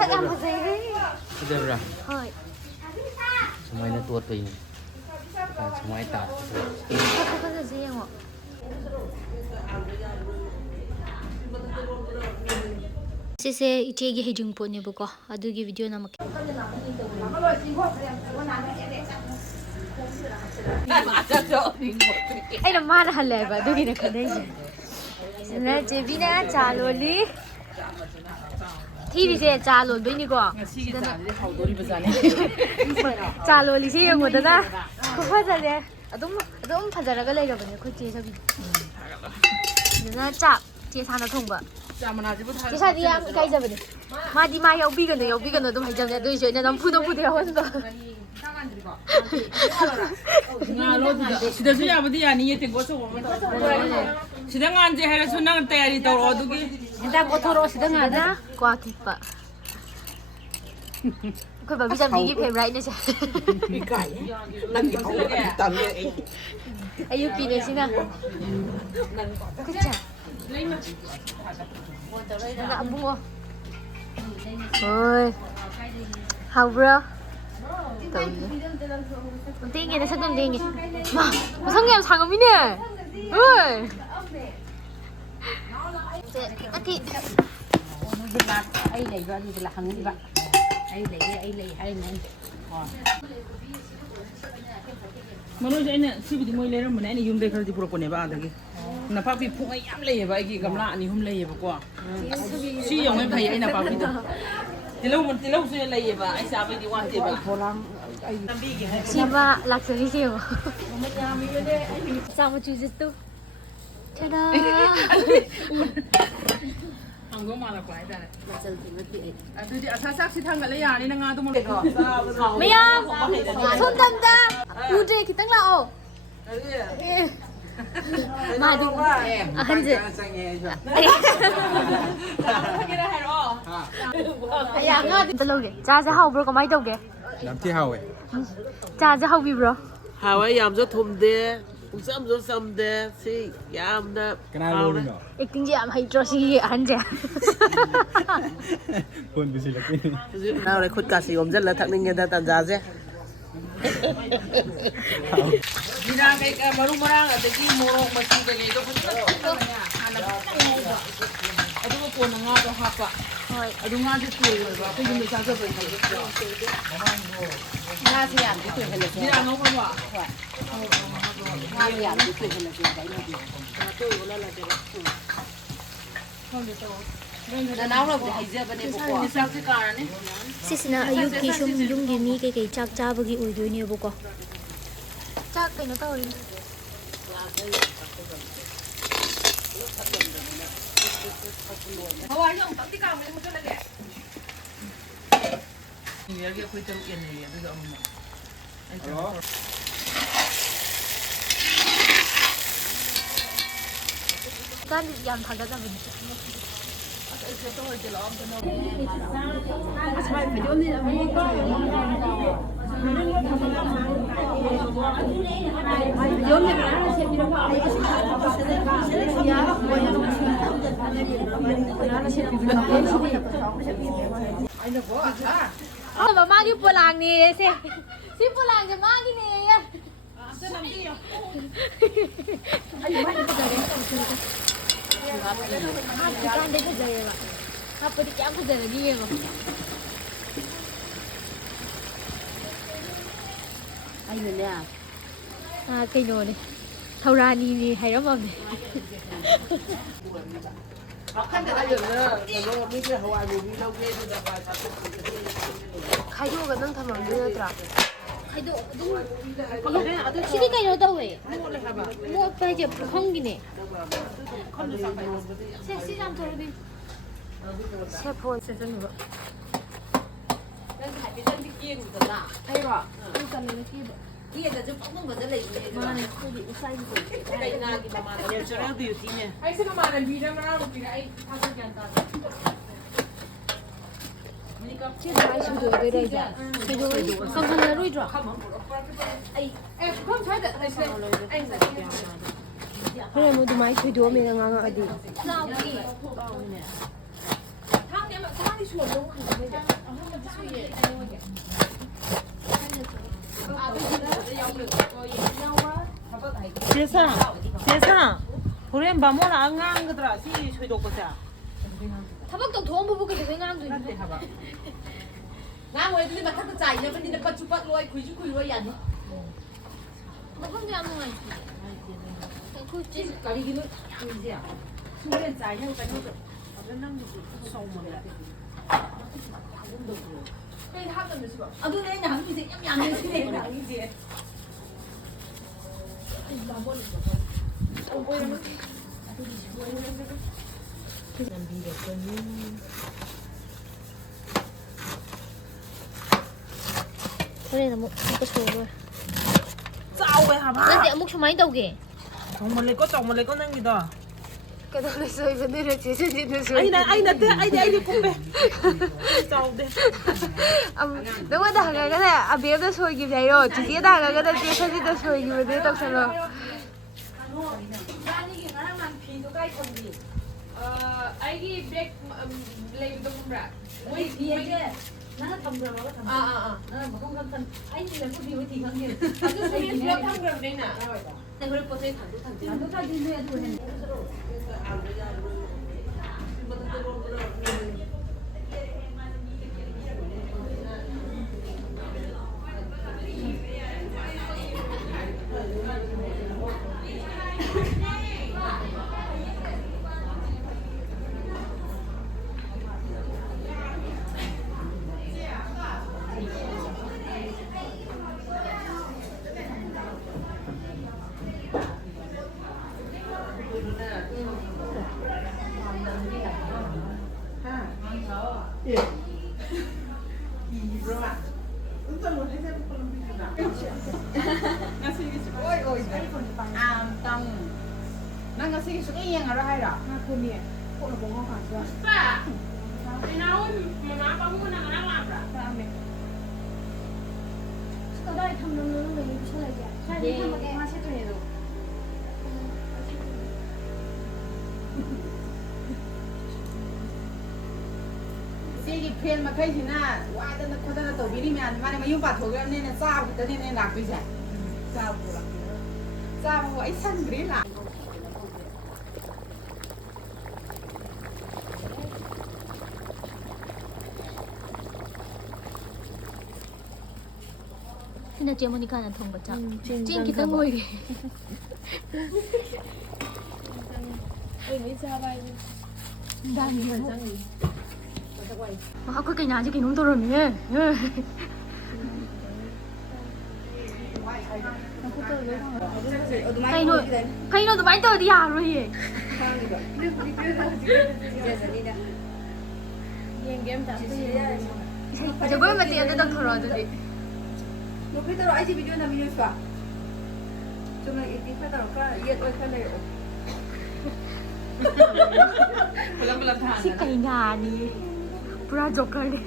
Sagam fazay. Debra. Hoy. Semua ini tuat tu ini. Semua itu tak. Ako fazay mo. Sise ichegi hejung po ne buko. Adugi video na mak. Ay na mana haleba adugi na kadai je. Na jebina chaloli. TV se chalo doi ni ko. Chalo li se yong da na. Ko fazale. Adum fazaraga lai ga bane ko che sabi. Na cha che sana thong ba. Che sa di yang kai ja bane. Ma di ma yau bi ga no dum hai jam ne doi je na dam pu do de hon do. 시대수 야부디 아니 예때 고소 오면 시대가 안제 해라 순낭 때야리 또 어두기 Kita kotor sedang ada kuah kipa. Kau babi jam gigi favorite ni sih. Ayo pilih sini. Kecil. Nak bunga. Oi. How bro? Tahu ni. Tinggi ni sedang tinggi. Mah, pasang yang sangat ini. Oi. Nanti ai lấy vào thì là hàng đi bạn ai lấy ai này Manoj ऐने सिबिदि मोइ लेरमने ऐने युमदे खरदि पुरपने बा आदगी ना पापी Fung याम लेयबा आइगी गमला अनि हुम लेयबा को सि यंगै भाइ ऐना पापी द तिलौ से लेयबा ऐ साबैदि वाते बा फोलाम siapa laksani sih mo. Sama cuci tu. Tada. 한거 말아 봐 일단 맞을 때 아두디 아사삭 시탄 갈래 야니 나 가도 뭐 Mayam, 손 담다. 우제 기땅 라오. 마두. 한지. Aya nga taloge. Cha hau bro kamai tauge. Làm thế hậu ấy. Cha hau bi bro. Hawai yam zo thumde, usam zo samde, si yam da. Cái nào luôn đó. Acting ji am hai tro si hanje. Phun cái gì là cái. Nào này khut cả si om rất là thằng ninh da tan giá chứ. Dina cái maru marang adagi morong mati cái do khut adu ko na nga do hapa Hoy. adu nga di tu ba ko yum sa sa ba nga thì làm cái tuổi hình là dina no ba nga thì làm cái tuổi hình là cái là nấu là phải giờ bên đây ni sa si ka ni Sisina ayuk ki sum yung gimi kay chak cha bagi uyo niya buko. Chak kay na tawin. Hawai yung pati ka mo mo talaga ni yagi ko ito yan ni adu da mo Kan yang thaga ta bin. Oh, mama ki pulang ni si pulang je ma ki ni ya. Kan dia kerja ya, Pak. Apa dia apa kerja lagi ya, Pak? ai người nè Cây nồi này. Thau ra ni hay lắm không? Khayu ga nang thamam de tra. Khayu adu sidi kai no daw we. Mo pa je khong gi ne. Se si jam to bi. Se phone se san ba. thấy rồi không cần cái kia là giúp ông có lấy mà này không bị say Đây na ki mama na yo chara di ti ne. ai se ka ma na bi na ma ro ki ai ha sa jan ta ꯆꯦ ꯃꯥꯏ ꯁꯣꯏꯗꯣꯛꯑꯣꯏꯗꯣꯏꯔ 이제 ꯁꯣꯏꯗꯣꯛ ꯀꯪꯍꯜꯂꯔꯣꯏꯗ꯭ꯔꯣ 그래 뭐 많이 휘두으면 강하디 세상 그래 밤은 안 가는 거더라 시 소이도 거자 타박도 도움 보고 되게 강도 있는데 ngang rồi đi mà thắt chạy nha bên đi bắt chụp bắt lôi khui lôi vậy đi 너 근데 안 먹어 cái gì nữa cái gì à xung lên chạy nhau cái nhau ở bên năm thì sâu mà đấy cái thắt là được à tôi đây nhàng gì nhàng như thế này nhàng như gì 그래 뭐 이거 좋아 싸워 왜 하봐 근데 아무 좀 많이 더게 정말 내 거 남기다 cái đó là sôi vấn đề là chỉ sẽ đi được anh là anh cũng bé 싸워 돼 nếu mà thằng cái này à biết được sôi kịp đấy rồi chỉ biết thằng cái này chỉ sẽ đi được sôi kịp đấy đâu sao rồi 아이기 백 레이도 뭔가 왜 뒤에 나는 탐그라고 탐 나는 뭐 탐 아이는 그 뒤에 뒤 강게 아주 소리 들어 탐그라 되나 나 그래 포트에 단도 단도 해야 돼 난가 세계 속에 이행하러 하이라 세계 팬 마카이시나 와이드나 코다나 또 비리면 만에 마유 바토그램네 싸우고 때네 낙비자 싸우고 이 산그리라 근데 제모니카는 통 거죠 찐 기타 모이게 아까 cái nhà chứ cái nông thôn rồi nhé hay nó tụi bay tới đi à rồi gì giờ bữa mà tiền nó đâu rồi rồi 너 페더로 아이지 비디오 나 미니스 봐. 좀 이렇게 페더로 까 이게 또 페더요. cái cái nhà đi pura joker đi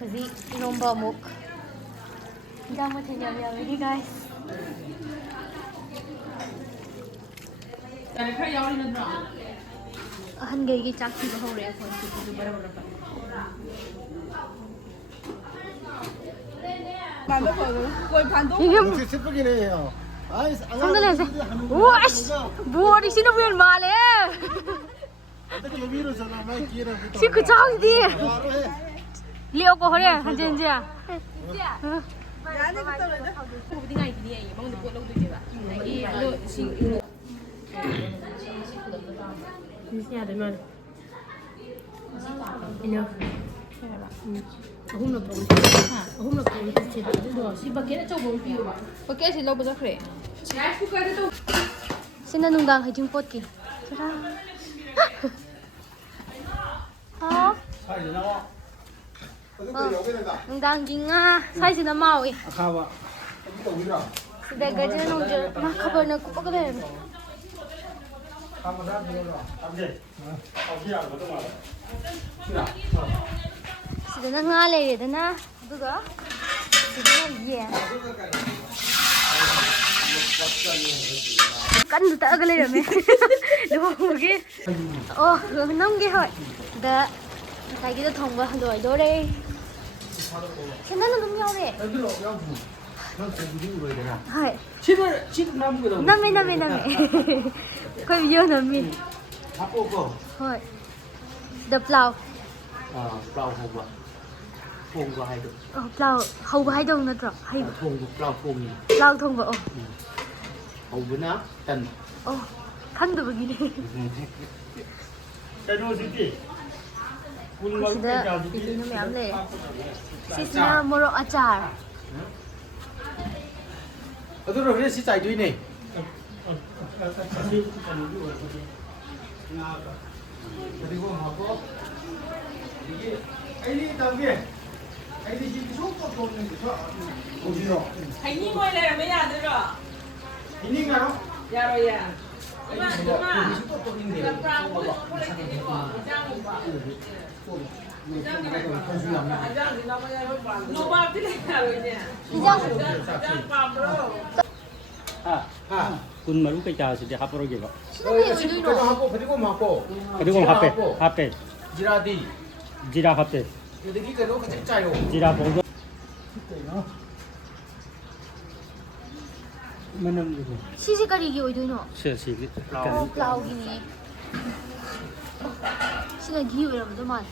Kasi inomba muk. Hindi mo tinyaw đi guys. Tại phải giao đi lên rồi. 한 개기 짝지도 허우래 콘치도 버려버려. 이게 혹시 스프기네요. 아이, 성들에서 우와 씨 뭐리 신호부연 말해. 어떻게 위로 전화 많이 기회를 부탁. 시크 차우디. 바로 해. 리오고 허래 한젠지야. Misalnya ada mana? Ini. Aku nak tahu. Aku nak tahu itu cerita itu. Si pakai itu coba video. Pakai si lo boleh kre. Sini nunggang hajung pot ki. Cerah. Oh. ꯅꯨꯡꯗꯥꯡꯒꯤ ꯉꯥ ꯁ꯭ꯋꯥꯏꯁꯤꯅ ꯃꯥꯎꯏ ꯑꯈꯥꯕ ꯇꯧꯕꯤꯔꯣ ꯁꯤꯗ ꯒꯖꯔ ꯅꯨꯡꯖꯔ ꯃꯥ ꯈꯕꯔꯅ ꯀꯨꯞꯄꯒ ꯂꯩꯔꯝꯃꯦ ꯁꯤꯗꯅ ꯉꯥ ꯂꯩꯔꯦꯗꯅ ꯑꯗꯨꯒ ꯁꯤꯗꯅ ꯌꯦꯟ ꯀꯟꯅ ꯇꯛꯑꯒ ꯂꯩꯔꯝꯃꯦ ꯂꯨꯍꯣꯡꯕꯒꯤ ꯑꯣ ꯅꯝꯒꯦ ꯍꯣꯏ ꯗ ꯉꯁꯥꯏꯒꯤꯗ ꯊꯣꯡꯕ ꯂꯣꯏꯗꯣꯔꯦ ꯁꯦꯟꯗꯜ ꯑꯗꯨꯝ ꯌꯥꯎꯔꯦ ꯍꯣꯏ ꯅꯝꯃꯦ ꯑꯩꯈꯣꯏ ꯚꯤꯗꯤꯑꯣ ꯅꯝꯃꯤ ꯍꯣꯏ ꯗ ꯄ꯭ꯂꯥꯎ ꯄ꯭ꯂꯥꯎ ꯍꯧꯕ ꯊꯣꯡꯕ ꯍꯥꯏꯗꯣ ꯄ꯭ꯂꯥꯎ ꯍꯧꯕ ꯍꯥꯏꯗꯧ ꯅꯠꯇ꯭ꯔꯣ ꯍꯩꯕ ꯊꯣꯡꯕ ꯄ꯭ꯂꯥꯎ ꯊꯣꯡꯉꯤ ꯄ꯭ꯂꯥꯎ ꯊꯣꯡꯕ ꯑꯣ ꯍꯧꯕꯅ ꯇꯟ ꯑꯣ ꯈꯪꯗꯕꯒꯤꯅꯦ ꯀꯩꯅꯣꯁꯤꯗꯤ ꯁꯤꯗ ꯀꯩꯀꯩꯅꯣ ꯃꯌꯥꯝ ꯂꯩꯔꯦ ꯁꯤꯁꯤꯅ ꯃꯣꯔꯣꯛ ꯑꯆꯥꯔ ꯑꯗꯨꯅ ꯍꯣꯔꯦꯟ ꯁꯤ ꯆꯥꯏꯗꯣꯏꯅꯦ ꯐꯗꯤꯒꯣꯝ ꯍꯥꯞꯄꯣ ꯑꯩꯗꯤ ꯇꯧꯒꯦ ꯑꯩꯗꯤ ꯁꯤ ꯁꯨꯝ ꯇꯧꯊꯣꯛꯅꯤꯡꯕ ꯍꯩꯅꯤꯡ ꯑꯣꯏ ꯂꯩꯔꯝꯕ ꯌꯥꯗꯣꯏꯔꯣ ꯏꯅꯤꯡꯉꯥꯔꯣ ꯌꯥꯔꯣꯏꯌꯦ ꯅꯣꯕꯥꯞꯇꯤ ꯂꯩꯔꯣꯏꯅꯦ ꯏꯟꯖꯥꯡ ꯄꯥꯝꯕ꯭ꯔꯣ ꯀꯨꯟ ꯃꯔꯨ ꯀꯩꯀꯥꯁꯤꯗꯤ ꯍꯥꯞꯄꯔꯣꯏꯒꯦꯕ ꯁꯤꯅ ꯀꯩ ꯑꯣꯏꯗꯣꯏꯅꯣ ꯀꯩꯅꯣ ꯍꯥꯞꯄꯣ ꯐꯗꯤꯒꯣꯝ ꯍꯥꯞꯄꯣ ꯐꯗꯤꯒꯣꯝ ꯍꯥꯞꯄꯦ ꯖꯤꯔꯥꯗꯤ ꯖꯤꯔꯥ ꯍꯥꯞꯄꯦ ꯑꯗꯒꯤ ꯀꯩꯅꯣ ꯈꯤꯇꯪ ꯆꯥꯏꯌꯣ ꯖꯤꯔꯥ ꯄꯥꯎꯗꯔ ꯀꯩꯅꯣ ꯃꯅꯝꯗꯨꯀꯣ ꯁꯤꯁꯦ ꯀꯔꯤꯒꯤ ꯑꯣꯏꯗꯣꯏꯅꯣ ꯁꯤꯒꯤ ꯑꯣ ꯄ꯭ꯂꯥꯎꯒꯤꯅꯦ ꯁꯤꯅ ꯘꯤ ꯑꯣꯏꯔꯝꯒꯗꯧ ꯃꯥꯜꯂꯦ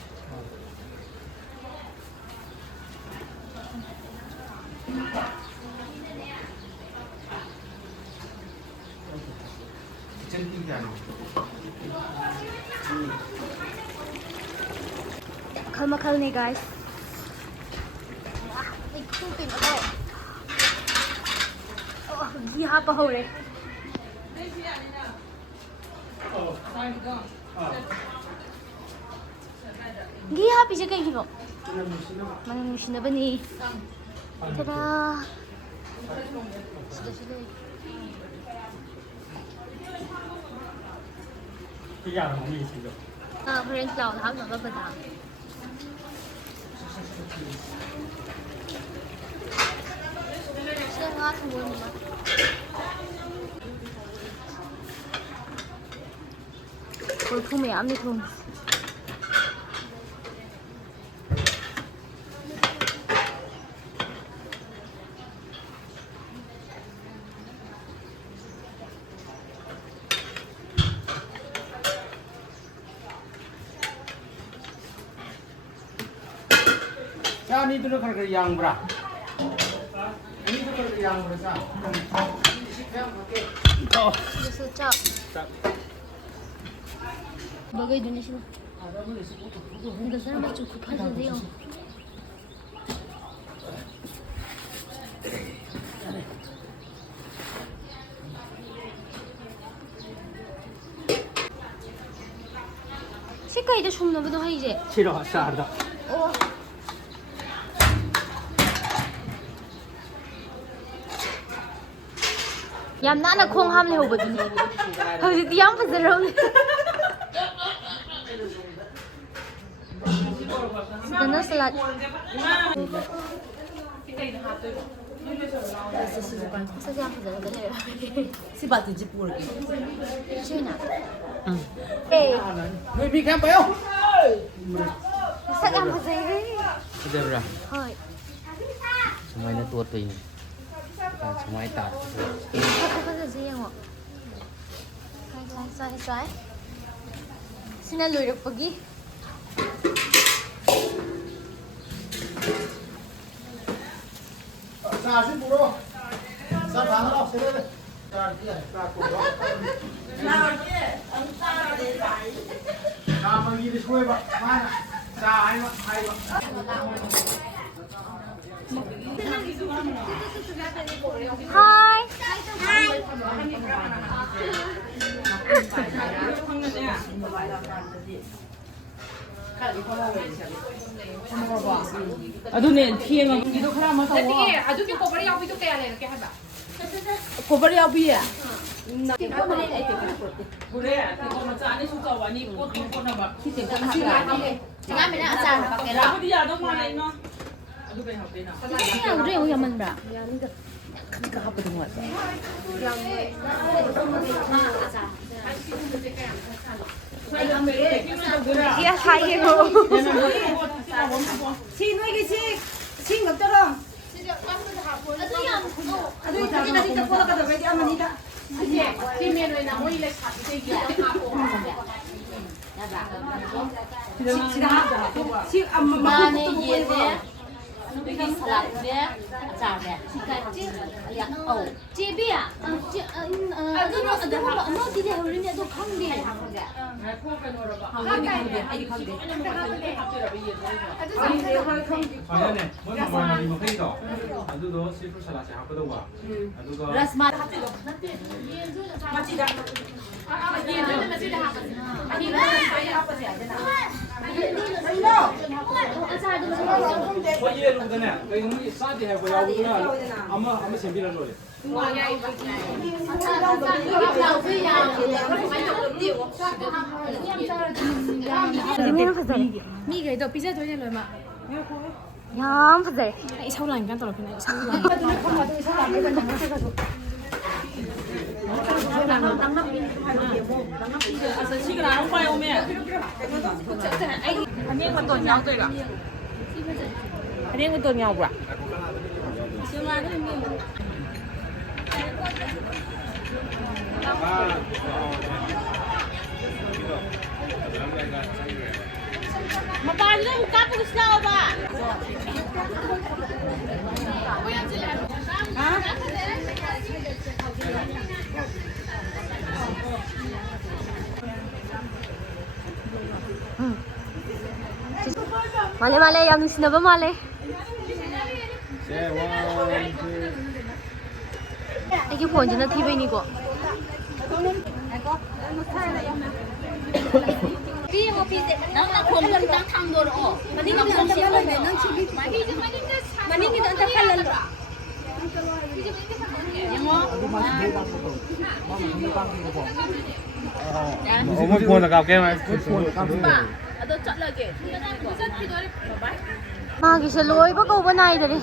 ꯃꯈꯜ ꯃꯈꯜꯅꯦ ꯒꯥꯏꯁ ꯑꯩ ꯈꯨꯠ ꯀꯩꯅꯣ ꯇꯧꯋꯦ ꯘꯤ ꯍꯥꯞꯄ ꯍꯧꯔꯦ ꯘꯤ ꯍꯥꯞꯄꯤꯁꯦ ꯀꯩꯒꯤꯅꯣ ꯃꯅꯝ ꯅꯨꯡꯁꯤꯅꯕꯅꯤ ꯇꯗꯥ ꯁꯤꯗꯁꯨ ꯂꯩ ꯍꯣꯔꯦꯟ ꯄ꯭ꯂꯥꯎꯗ ꯍꯥꯞꯅꯕ ꯕꯗꯥꯝ ꯁꯤꯗ ꯉꯥ ꯊꯣꯡꯕꯅꯤꯅ ꯀꯣꯔꯐꯨ ꯃꯌꯥꯝꯅꯤ ꯊꯣꯡꯉꯤꯁꯦ ꯆꯥ ꯑꯅꯤꯗꯨꯅ ꯈꯔ ꯈꯔ ꯌꯥꯡꯕ꯭ꯔꯥ ꯑꯅꯤꯗꯨ ꯈꯔ ꯈꯔ ꯌꯥꯡꯕ꯭ꯔꯥ ꯆꯥ ꯁꯤꯗꯁꯨ ꯆꯥꯛ ꯕꯒꯩꯗꯨꯅꯤ ꯁꯤꯅ ꯒꯖꯔ ꯃꯆꯨ ꯈꯨꯐꯖꯗꯤ ꯌꯦꯡꯉꯣ ꯁꯤ ꯀꯩꯗ ꯁꯨꯝꯅꯕꯗꯣ ꯍꯩꯁꯦ ꯁꯤꯔꯣ ꯆꯥꯔꯗ ꯑꯣ ꯌꯥꯝ ꯅꯥꯟꯅ ꯈꯣꯡ ꯍꯥꯝ ꯂꯩꯍꯧꯕꯗꯨꯅꯤ ꯍꯧꯖꯤꯛꯇꯤ ꯌꯥꯝ ꯐꯖꯔꯝꯅꯦ ꯁꯤꯗꯅ ꯁꯂꯥꯗ ꯃꯁꯛ ꯌꯥꯝ ꯐꯖꯔꯒ ꯂꯩꯔꯦ ꯁꯤ ꯕꯥꯇꯤꯟꯁꯤ ꯄꯨꯔꯒꯦ ꯁꯤꯅ ꯅꯣꯏ ꯃꯤ ꯀꯌꯥꯝ ꯄꯥꯏꯌꯣ ꯃꯁꯛ ꯌꯥꯝ ꯐꯖꯩꯍꯦ ꯐꯖꯕ꯭ꯔꯥ ꯍꯣꯏ ꯁꯨꯃꯥꯏꯅ ꯇꯣꯠꯇꯣꯏꯅꯤ ꯁꯨꯃꯥꯏꯅ ꯇꯥꯔ ꯐꯖꯁꯦ ꯌꯦꯡꯉꯣ ꯁ꯭ꯋꯥꯏ ꯁꯤꯅ ꯂꯣꯏꯔꯛꯄꯒꯤ ꯆꯥꯁꯤ ꯄꯨꯔꯣ ꯆꯥ ꯊꯥꯡꯉꯣ ꯁꯤꯗ ꯆꯥ ꯃꯪꯒꯤꯗꯤ ꯁꯣꯏꯕ ꯃꯥꯅ ꯆꯥ ꯍꯥꯏꯕ ꯍꯥꯏ ꯑꯗꯨꯅꯦ ꯊꯦꯡꯉꯒꯤꯗꯣ ꯈꯔ ꯑꯃ ꯇꯧꯋꯣ ꯅꯠꯇꯦ ꯑꯗꯨꯒꯤ ꯀꯣꯕꯔ ꯌꯥꯎꯕꯤꯗꯣ ꯀꯌꯥ ꯂꯩꯔꯛꯀꯦ ꯍꯥꯏꯕ ꯀꯣꯕꯔ ꯌꯥꯎꯕꯤꯌꯦ ꯄꯨꯔꯦ ꯇꯦꯡꯀꯣꯠ ꯃꯆꯥ ꯑꯅꯤꯁꯨ ꯆꯥꯎꯕ ꯑꯅꯤ ꯀꯣꯠꯅꯕ ꯉꯥꯃꯤꯅ ꯑꯆꯥꯔ ꯍꯥꯞꯄꯛꯀꯦꯔꯥ ꯌꯥꯕꯨꯗꯤ ꯌꯥꯗꯧ ꯃꯥꯜꯂꯦ ꯏꯅꯣ ꯑꯗꯨ ꯀꯩ ꯍꯥꯞꯇꯣꯏꯅꯣ ꯌꯥꯎꯗ꯭ꯔꯦ ꯑꯃꯨꯛ ꯌꯥꯝꯃꯟꯕ꯭ꯔꯥ ꯌꯥ ꯍꯥꯏꯌꯦꯀꯣ ꯁꯤ ꯅꯣꯏꯒꯤ ꯁꯤ ꯉꯛꯇꯔꯣ ꯑꯗꯨ ꯈꯖꯤꯛꯇ ꯀꯣꯠꯂꯛꯀꯗꯕꯩꯗꯤ ꯑꯃꯅꯤꯗ ꯁꯤ ꯃꯦꯟ ꯑꯣꯏꯅ ꯃꯣꯏ ꯂꯩꯁꯥꯕꯤꯗꯒꯤ ꯁꯤ ꯃꯥꯅꯦ ꯌꯦꯟꯅꯦ ꯑꯗꯨꯒꯤ ꯁꯂꯥꯗꯅꯦ ꯑꯆꯥꯔꯅꯦ ꯆꯦꯕꯤꯌꯥ ꯑꯗꯨꯒꯨꯝꯕ ꯑꯃꯗꯤ ꯂꯩꯍꯧꯔꯤꯅꯦ ꯑꯗꯣ ꯈꯪꯗꯦ ꯐꯔꯦꯅꯦ ꯃꯣꯏ ꯃꯃꯥꯟꯅꯕꯤ ꯃꯈꯩꯗꯣ ꯑꯗꯨꯗꯣ ꯁꯤ ꯐ꯭ꯔꯨꯠ ꯁꯂꯥꯗꯁꯦ ꯍꯥꯞꯀꯗꯧꯕ ꯑꯗꯨꯒ ꯔꯁꯃꯥ ꯃꯆꯤꯗ ꯍꯣꯏ ꯌꯦꯜꯂꯨꯗꯅꯦ ꯀꯩꯒꯨꯝꯕ ꯆꯥꯗꯦ ꯍꯥꯏꯕ ꯌꯥꯎꯕꯗꯨꯅ ꯑꯃ ꯁꯦꯝꯕꯤꯔ ꯂꯣꯏꯔꯦ ꯃꯤꯈꯩꯗꯣ ꯄꯤꯖꯗꯣꯏꯅꯦ ꯂꯣꯏꯅꯃꯛ ꯌꯥꯝ ꯐꯖꯩ ꯑꯩ ꯏꯁꯧ ꯂꯥꯡꯀꯥꯟ ꯇꯧꯔꯛꯀꯅꯤ ꯏꯁꯧ ꯁꯤ ꯀꯅꯥꯅꯣ ꯄꯥꯏꯌꯣꯃꯦ ꯑꯅꯦꯛ ꯃꯇꯣꯟ ꯌꯥꯎꯗꯣꯏꯔꯣ ꯑꯅꯦꯛ ꯃꯇꯣꯟ ꯌꯥꯎꯕ꯭ꯔꯥ ꯃꯄꯥꯟꯗ ꯑꯃꯨꯛ ꯀꯥꯞꯄꯒꯁꯨ ꯂꯥꯛꯑꯣꯕ ꯃꯥꯜꯂꯦ ꯃꯥꯜꯂꯦ ꯌꯥꯝ ꯅꯨꯡꯁꯤꯅꯕ ꯃꯥꯜꯂꯦ ꯑꯩꯒꯤ ꯐꯣꯟꯁꯤꯅ ꯊꯤꯕꯩꯅꯤꯀꯣ ꯄꯤꯌꯦꯡꯉꯣ ꯄꯤꯁꯦ ꯅꯪꯅ ꯈꯣꯡꯗ ꯈꯤꯇꯪ ꯊꯥꯡꯗꯣꯔꯛꯑꯣ ꯃꯅꯤꯡꯒꯤꯗ ꯑꯝꯇ ꯈꯜꯂꯜꯂꯦ ꯅꯪ ꯃꯅꯤꯡꯒꯤꯗ ꯑꯝꯇ ꯈꯜꯂꯜꯂꯣ ꯌꯦꯡꯉꯣ ꯃꯣꯏ ꯐꯣꯟꯗ ꯀꯥꯞꯀꯦ ꯑꯗꯣ ꯆꯠꯂꯒꯦ ꯆꯠꯈꯤꯗꯣꯔꯦ ꯕꯥꯏ ꯃꯥꯒꯤꯁꯦ ꯂꯣꯏꯕ ꯀꯧꯕ ꯅꯥꯏꯗꯔꯦ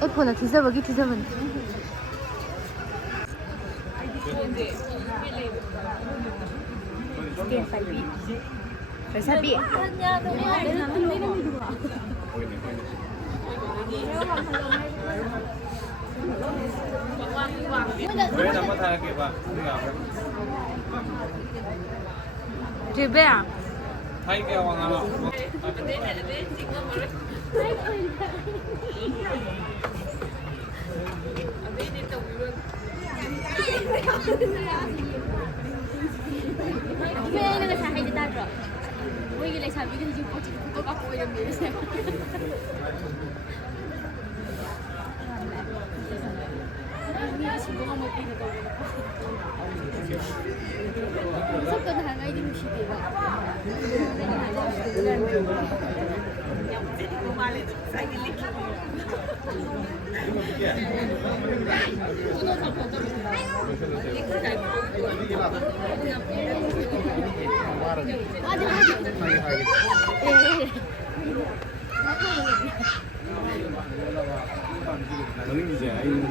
ꯑꯩ ꯐꯣꯟꯗ ꯊꯤꯖꯕꯅꯤ ꯄꯩꯁꯥ ꯄꯤ ꯖꯦꯕꯦ ꯍꯥꯏ ꯀꯌꯥ ꯋꯥꯉꯥꯡ ꯑꯩꯅ ꯉꯁꯥꯏ ꯍꯥꯏꯗꯤ ꯇꯥꯗ꯭ꯔꯣ ꯃꯣꯏꯒꯤ ꯂꯩꯁꯥꯕꯤꯒꯤ ꯍꯧꯖꯤꯛ ꯄꯣꯠꯁꯤ ꯐꯣꯇꯣ ꯀꯥꯞꯄ ꯑꯣꯏꯔꯝꯃꯦꯕꯁꯦ ꯁꯛꯇꯅ ꯍꯥꯏꯉꯥꯏꯗꯤ ꯅꯨꯡꯁꯤꯗꯦꯕ ꯃꯅꯤꯡꯒꯤꯁꯦ ꯑꯩ